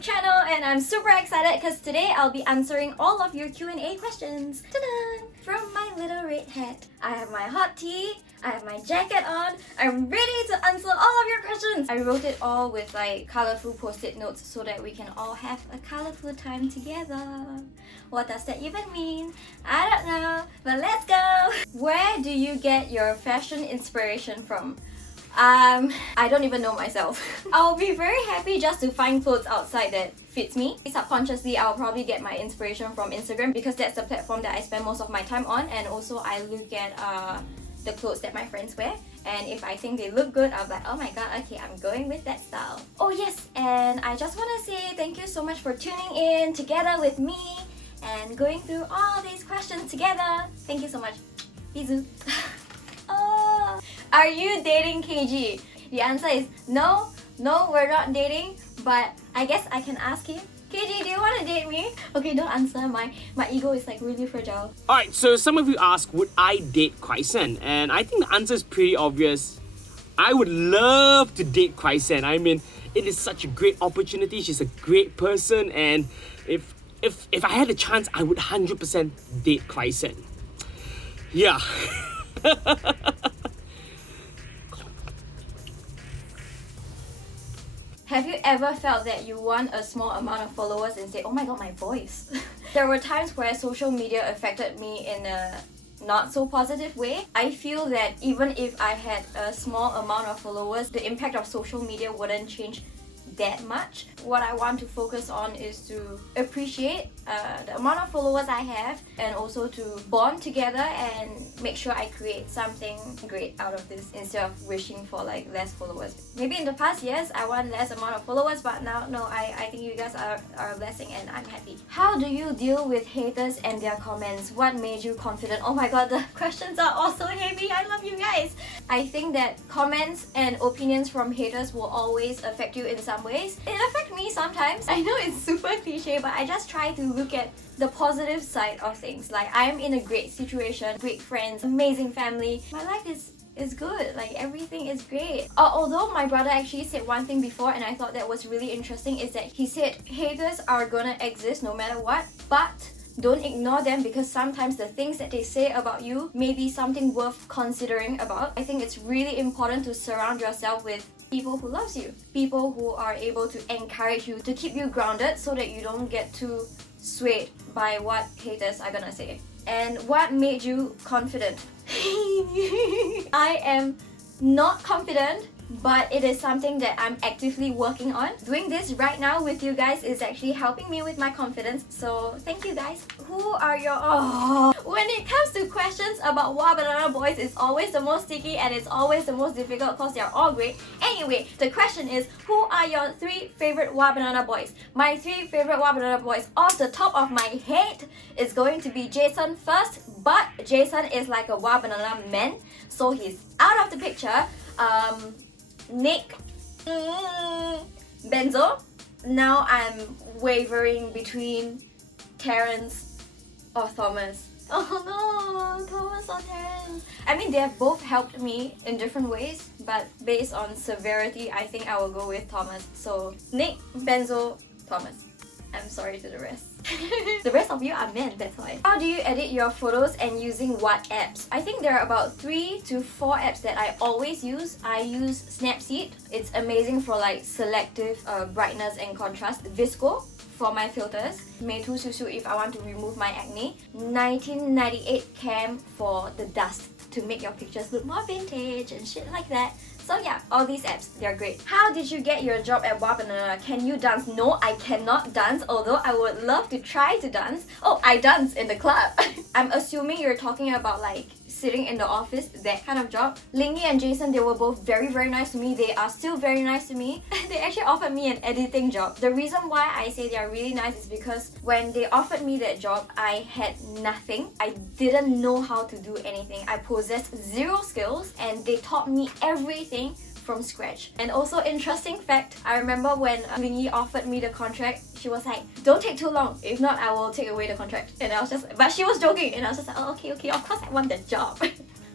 YouTube channel, and I'm super excited because today I'll be answering all of your Q&A questions. Ta-da! From my little red hat, I have my hot tea, I have my jacket on, I'm ready to answer all of your questions. I wrote it all with like colorful post-it notes so that we can all have a colorful time together. What does that even mean? I don't know, but let's go! Where do you get your fashion inspiration from? I don't even know myself. I'll be very happy just to find clothes outside that fits me. Subconsciously, I'll probably get my inspiration from Instagram because that's the platform that I spend most of my time on, and also I look at the clothes that my friends wear, and if I think they look good, I'll be like, oh my god, okay, I'm going with that style. Oh yes, and I just want to say thank you so much for tuning in together with me and going through all these questions together. Thank you so much. Bisous. Oh, are you dating KG? The answer is no, we're not dating, but I guess I can ask him. KG, do you want to date me? Okay, don't answer. My ego is like really fragile. Alright, so some of you ask, would I date Chrysan? And I think the answer is pretty obvious. I would love to date Chrysan. I mean, it is such a great opportunity. She's a great person, and if I had a chance, I would 100% date Chrysan. Yeah. Have you ever felt that you want a small amount of followers and say, oh my god, my voice? There were times where social media affected me in a not so positive way. I feel that even if I had a small amount of followers, the impact of social media wouldn't change that much. What I want to focus on is to appreciate the amount of followers I have, and also to bond together and make sure I create something great out of this instead of wishing for like less followers. Maybe in the past, yes, I want less amount of followers, but now, no, I think you guys are a blessing and I'm happy. How do you deal with haters and their comments? What made you confident? Oh my god, the questions are all so heavy. I love you guys. I think that comments and opinions from haters will always affect you in some ways. It affects me sometimes. I know it's super cliche, but I just try to look at the positive side of things. Like, I'm in a great situation, great friends, amazing family. My life is good, like everything is great. Although my brother actually said one thing before, and I thought that was really interesting, is that he said haters are gonna exist no matter what, but don't ignore them because sometimes the things that they say about you may be something worth considering about. I think it's really important to surround yourself with people who loves you, people who are able to encourage you, to keep you grounded so that you don't get too swayed by what haters are gonna say. And what made you confident? I am not confident, but it is something that I'm actively working on. Doing this right now with you guys is actually helping me with my confidence, so thank you guys. Who are your... When it comes to questions about Wabanana boys, it's always the most sticky and it's always the most difficult because they're all great. Anyway, the question is, who are your 3 favorite Wabanana boys? My 3 favorite Wabanana boys off the top of my head is going to be Jason first, but Jason is like a Wabanana man, so he's out of the picture. Nick, Benzo. Now I'm wavering between Terrence or Thomas. Oh no, Thomas or Terrence. I mean, they have both helped me in different ways, but based on severity, I think I will go with Thomas. So Nick, Benzo, Thomas. I'm sorry to the rest. The rest of you are men, that's why. How do you edit your photos and using what apps? I think there are about 3 to 4 apps that I always use. I use Snapseed. It's amazing for like selective brightness and contrast. Visco for my filters. Meitu Susu if I want to remove my acne. 1998 Cam for the dust to make your pictures look more vintage and shit like that. So yeah, all these apps, they're great. How did you get your job at Wabanana? Can you dance? No, I cannot dance, although I would love to try to dance. Oh, I dance in the club. I'm assuming you're talking about like sitting in the office, that kind of job. Lingy and Jason, they were both very nice to me. They are still very nice to me. They actually offered me an editing job. The reason why I say they are really nice is because when they offered me that job, I had nothing. I didn't know how to do anything. I possessed 0 skills, and they taught me everything from scratch. And also, interesting fact, I remember when Lingy offered me the contract, she was like, don't take too long, if not I will take away the contract. And I was just, but she was joking, and I was just like, oh, okay, of course I want that job.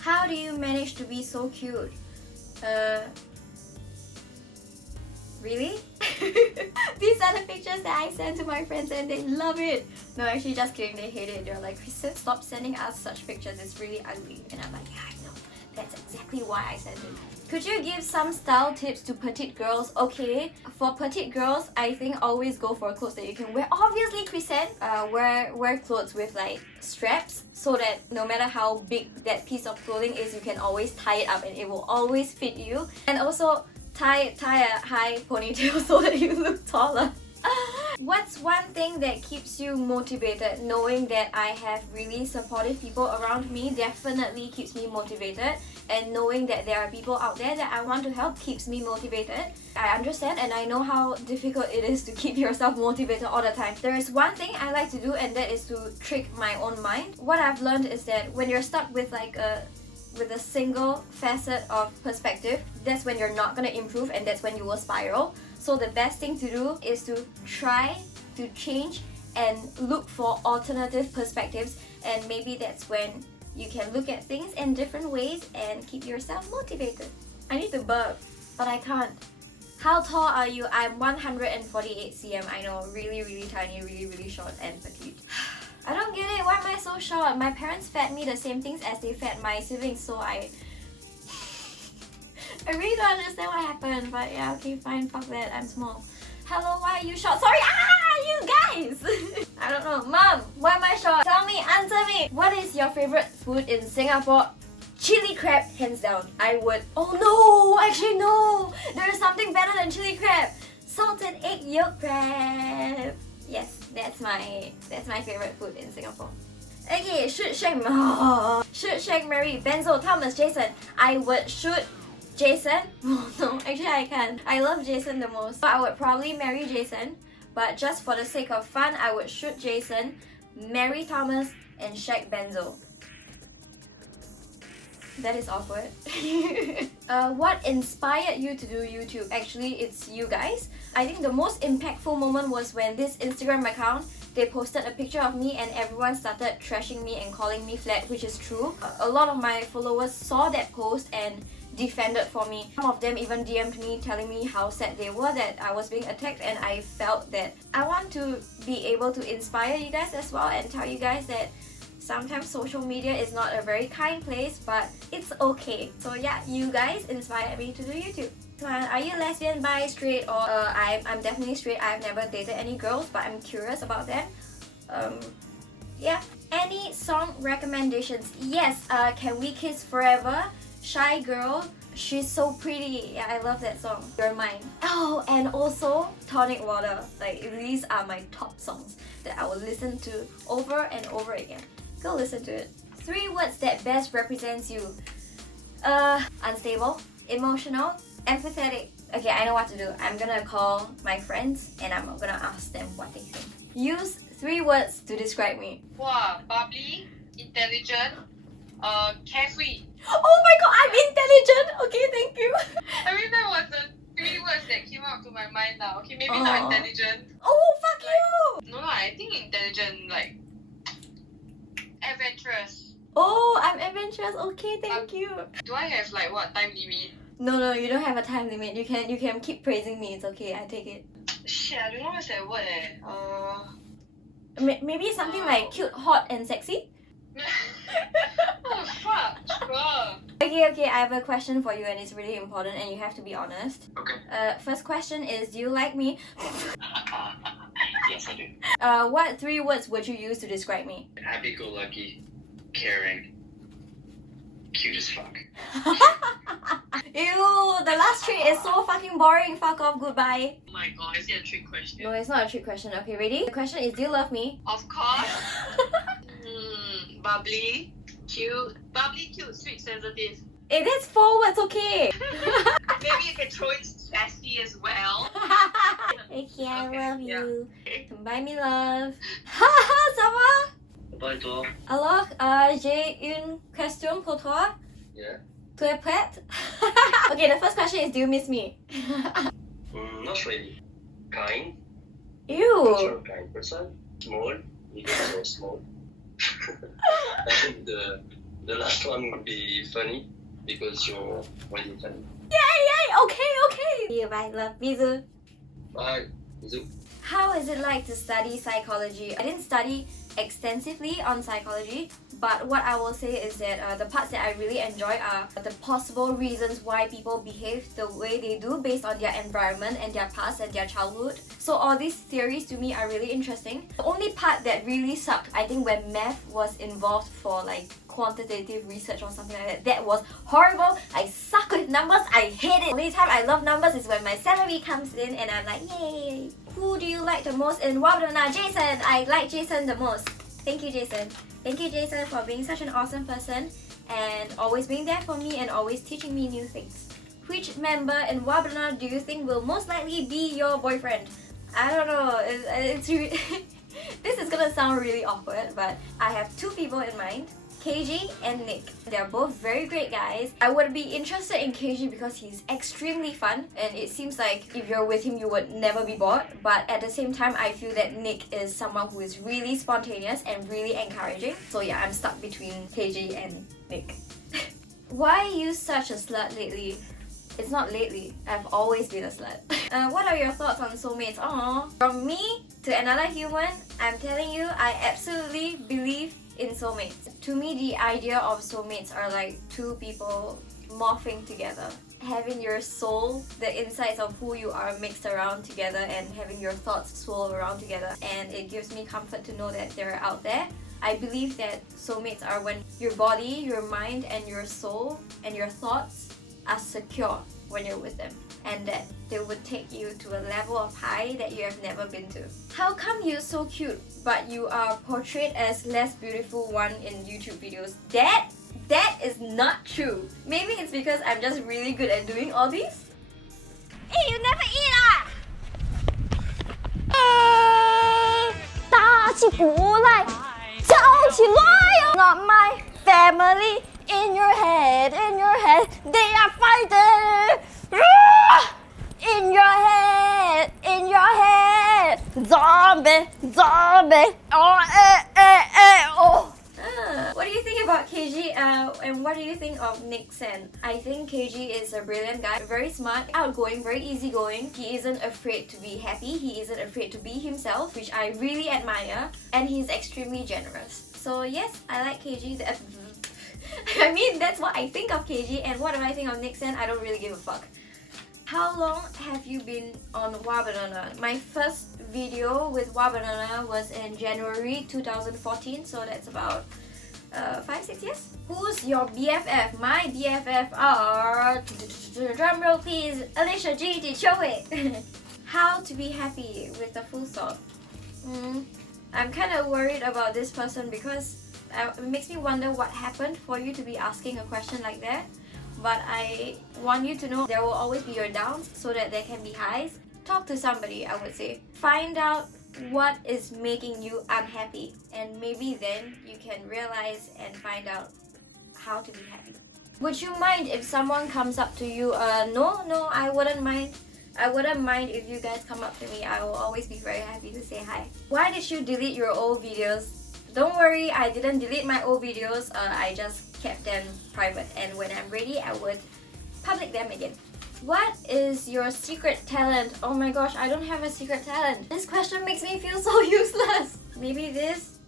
How do you manage to be so cute? Really? These are the pictures that I send to my friends and they love it. No, actually just kidding, they hate it. They're like, Chrysan, stop sending us such pictures, it's really ugly. And I'm like, yeah, I know. That's exactly why I sent it. Could you give some style tips to petite girls? Okay, for petite girls, I think always go for clothes that you can wear. Obviously, Chrysan, wear clothes with like straps so that no matter how big that piece of clothing is, you can always tie it up and it will always fit you. And also tie a high ponytail so that you look taller. What's one thing that keeps you motivated? Knowing that I have really supportive people around me definitely keeps me motivated, and knowing that there are people out there that I want to help keeps me motivated. I understand and I know how difficult it is to keep yourself motivated all the time. There is one thing I like to do, and that is to trick my own mind. What I've learned is that when you're stuck with a single facet of perspective, that's when you're not gonna improve and that's when you will spiral. So the best thing to do is to try to change and look for alternative perspectives, and maybe that's when you can look at things in different ways and keep yourself motivated. I need to burp, but I can't. How tall are you? I'm 148 cm. I know, really tiny, really short and petite. I don't get it, why am I so short? My parents fed me the same things as they fed my siblings, so I really don't understand what happened, but yeah, okay, fine, fuck that, I'm small. Hello, why are you short? Sorry, you guys! I don't know. Mom, why am I short? Tell me, answer me! What is your favorite food in Singapore? Chili crab, hands down. I would... Oh no! Actually no! There is something better than chili crab! Salted egg yolk crab! Yes, that's my favorite food in Singapore. Okay, shoot, shake, marry, Benzo, Thomas, Jason. I would shoot Jason. Oh no, actually I can't. I love Jason the most. So I would probably marry Jason, but just for the sake of fun, I would shoot Jason, marry Thomas, and shag Benzo. That is awkward. What inspired you to do YouTube? Actually, it's you guys. I think the most impactful moment was when this Instagram account, they posted a picture of me and everyone started trashing me and calling me flat, which is true. A lot of my followers saw that post and defended for me. Some of them even DM'd me telling me how sad they were that I was being attacked, and I felt that I want to be able to inspire you guys as well and tell you guys that sometimes social media is not a very kind place, but it's okay. So yeah, you guys inspired me to do YouTube. Are you lesbian, bi, straight, or I'm definitely straight. I've never dated any girls, but I'm curious about them. Yeah. Any song recommendations? Yes, Can We Kiss Forever? Shy Girl, She's So Pretty. Yeah, I love that song. You're Mine. Oh, and also Tonic Water. Like, these are my top songs that I will listen to over and over again. Go listen to it. 3 words that best represents you. Unstable, emotional, empathetic. Okay, I know what to do. I'm gonna call my friends and I'm gonna ask them what they think. Use 3 words to describe me. Wow, bubbly, intelligent, carefree. Oh my god, I'm intelligent! Okay, thank you. I mean, that was the 3 words that came out to my mind now. Okay, maybe not intelligent. Oh, fuck you! No, I think intelligent, like adventurous. Oh, I'm adventurous. Okay, thank you. Do I have like what time limit? No, you don't have a time limit. You can keep praising me. It's okay. I take it. Shit, I don't know what's that word. Maybe something like cute, hot, and sexy. Oh fuck, sure. Okay, I have a question for you and it's really important and you have to be honest. Okay. First question is, do you like me? Yes, I do. What 3 words would you use to describe me? Happy-go-lucky, caring, cute as fuck. Ew, the last trait is so fucking boring. Fuck off, goodbye. Oh my god, is it a trick question? No, it's not a trick question. Okay, ready? The question is, do you love me? Of course. Bubbly, cute. Bubbly, cute, sweet, sensitive. Hey, that's 4 words, okay. Maybe you can throw in sassy as well. Okay, I Okay, love yeah. you. Bye, me love. Haha, ça va? Bye, toi. Alors, j'ai une question pour toi. Yeah. Tu es prête? Okay, the first question is, do you miss me? Not really. Kind. Not Ew. a kind person. Small. You get so small. And the last one would be funny because you're really funny. Yay, okay. See you, bye, love. Bisous. Bye. Zoom. How is it like to study psychology? I didn't study extensively on psychology, but what I will say is that the parts that I really enjoy are the possible reasons why people behave the way they do based on their environment and their past and their childhood. So all these theories to me are really interesting. The only part that really sucked, I think, when math was involved for like quantitative research or something like that, that was horrible. I suck with numbers, I hate it. The only time I love numbers is when my salary comes in and I'm like, yay! Who do you like the most in Wobble? Jason! I like Jason the most. Thank you, Jason. Thank you, Jason, for being such an awesome person and always being there for me and always teaching me new things. Which member in Wobble do you think will most likely be your boyfriend? I don't know. This is gonna sound really awkward, but I have two people in mind. KG and Nick. They're both very great guys. I would be interested in KG because he's extremely fun and it seems like if you're with him you would never be bored, but at the same time I feel that Nick is someone who is really spontaneous and really encouraging. So yeah, I'm stuck between KG and Nick. Why are you such a slut lately? It's not lately, I've always been a slut. What are your thoughts on soulmates? Aww. From me to another human, I'm telling you, I absolutely believe in soulmates. To me, the idea of soulmates are like two people morphing together. Having your soul, the insights of who you are mixed around together and having your thoughts swirl around together. And it gives me comfort to know that they're out there. I believe that soulmates are when your body, your mind, and your soul and your thoughts are secure when you're with them, and that they would take you to a level of high that you have never been to. How come you're so cute but you are portrayed as less beautiful one in YouTube videos? That is not true. Maybe it's because I'm just really good at doing all these. Hey, you never eat ah! 打起鼓来，叫起来哟 Not my family in your head, they are fighting. In your head, zombie, oh, oh. What do you think about KG and what do you think of Nixon? I think KG is a brilliant guy, very smart, outgoing, very easygoing. He isn't afraid to be happy, he isn't afraid to be himself, which I really admire, and he's extremely generous. So yes, I like KG. I mean, that's what I think of KG, and what do I think of Nixon? I don't really give a fuck. How long have you been on Wobble? My first video with Wobble was in January 2014, so that's about 5-6 years. Who's your BFF? My BFF are... Drumroll please, Alicia GT, show it! How to be happy with a full stop. I'm kind of worried about this person because it makes me wonder what happened for you to be asking a question like that. But I want you to know there will always be your downs so that there can be highs. Talk to somebody, I would say. Find out what is making you unhappy, and maybe then you can realize and find out how to be happy. Would you mind if someone comes up to you? No, I wouldn't mind. I wouldn't mind if you guys come up to me. I will always be very happy to say hi. Why did you delete your old videos? Don't worry, I didn't delete my old videos. I just kept them private, and when I'm ready, I would public them again. What is your secret talent? Oh my gosh, I don't have a secret talent. This question makes me feel so useless. Maybe this?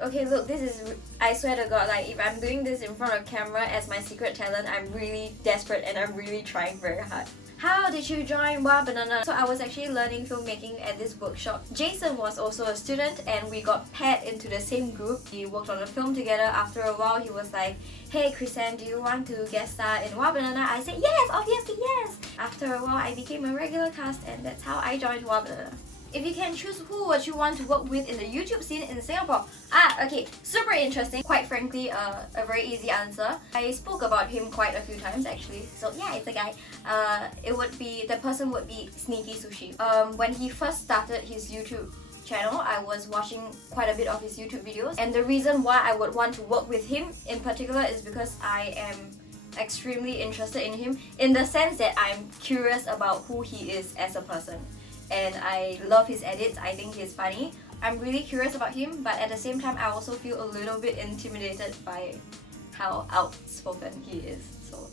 Okay, look, this is... I swear to God, like, if I'm doing this in front of camera as my secret talent, I'm really desperate and I'm really trying very hard. How did you join Wobble? So I was actually learning filmmaking at this workshop. Jason was also a student and we got paired into the same group. We worked on a film together. After a while, he was like, hey Chrysan, do you want to guest star in Wobble? I said, yes, obviously yes! After a while, I became a regular cast and that's how I joined Wobble. If you can choose, who would you want to work with in the YouTube scene in Singapore? Okay, super interesting. Quite frankly, a very easy answer. I spoke about him quite a few times actually. So yeah, it's a guy. The person would be Sneaky Sushi. When he first started his YouTube channel, I was watching quite a bit of his YouTube videos. And the reason why I would want to work with him in particular is because I am extremely interested in him in the sense that I'm curious about who he is as a person. And I love his edits, I think he's funny. I'm really curious about him, but at the same time I also feel a little bit intimidated by how outspoken he is. So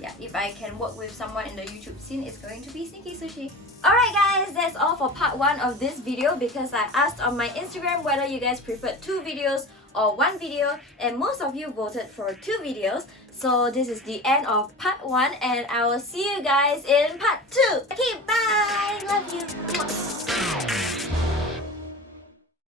yeah, if I can work with someone in the YouTube scene, it's going to be Sneaky Sushi. Alright guys, that's all for part 1 of this video because I asked on my Instagram whether you guys preferred 2 videos or 1 video, and most of you voted for 2 videos. So this is the end of part 1 and I will see you guys in part 2.